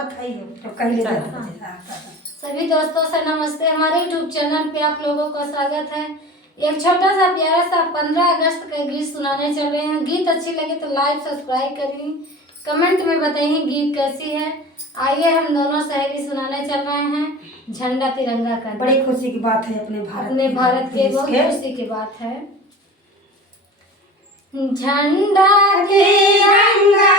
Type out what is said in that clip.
सभी दोस्तों से नमस्ते। हमारे YouTube चैनल पे आप लोगों का स्वागत है। एक छोटा सा प्यारा सा 15 अगस्त का गीत सुनाने चल रहे हैं। गीत अच्छी लगे तो लाइक सब्सक्राइब करिए, कमेंट में बताइए गीत कैसी है। आइए हम दोनों सहेली सुनाने चल रहे हैं झंडा तिरंगा का। बड़ी खुशी की बात है अपने भारत के बहुत खुशी की बात है। झंडा तिरंगा